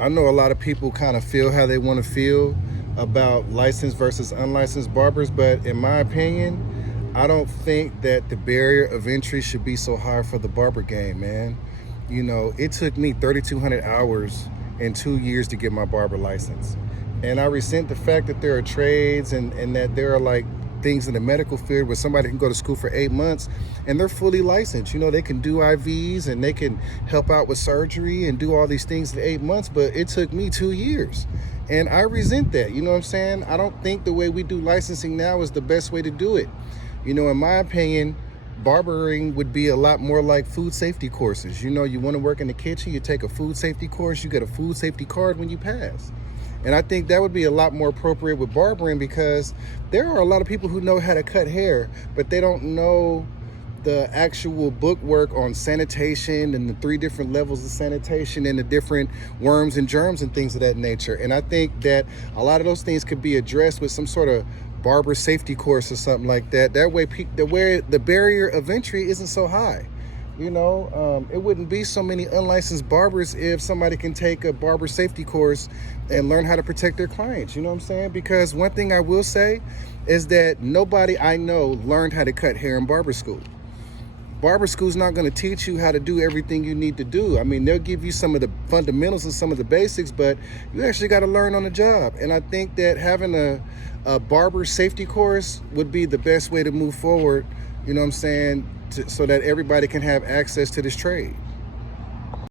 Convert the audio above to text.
I know a lot of people kind of feel how they want to feel about licensed versus unlicensed barbers, but in my opinion, I don't think that the barrier of entry should be so high for the barber game, man. You know, it took me 3,200 hours and 2 years to get my barber license. And I resent the fact that there are trades and that there are like things in the medical field where somebody can go to school for 8 months and they're fully licensed. You know, they can do IVs and they can help out with surgery and do all these things in 8 months, but it took me 2 years. And I resent that. You know what I'm saying? I don't think the way we do licensing now is the best way to do it. You know, in my opinion, barbering would be a lot more like food safety courses. You know, you want to work in the kitchen, you take a food safety course, you get a food safety card when you pass. And I think that would be a lot more appropriate with barbering, because there are a lot of people who know how to cut hair, but they don't know the actual book work on sanitation and the 3 different levels of sanitation and the different worms and germs and things of that nature. And I think that a lot of those things could be addressed with some sort of barber safety course or something like that. That way, the barrier of entry isn't so high. You know, it wouldn't be so many unlicensed barbers if somebody can take a barber safety course and learn how to protect their clients. You know what I'm saying? Because one thing I will say is that nobody I know learned how to cut hair in barber school. Barber school's not going to teach you how to do everything you need to do. I mean, they'll give you some of the fundamentals and some of the basics, but you actually got to learn on the job. And I think that having a barber safety course would be the best way to move forward, you know what I'm saying, so that everybody can have access to this trade.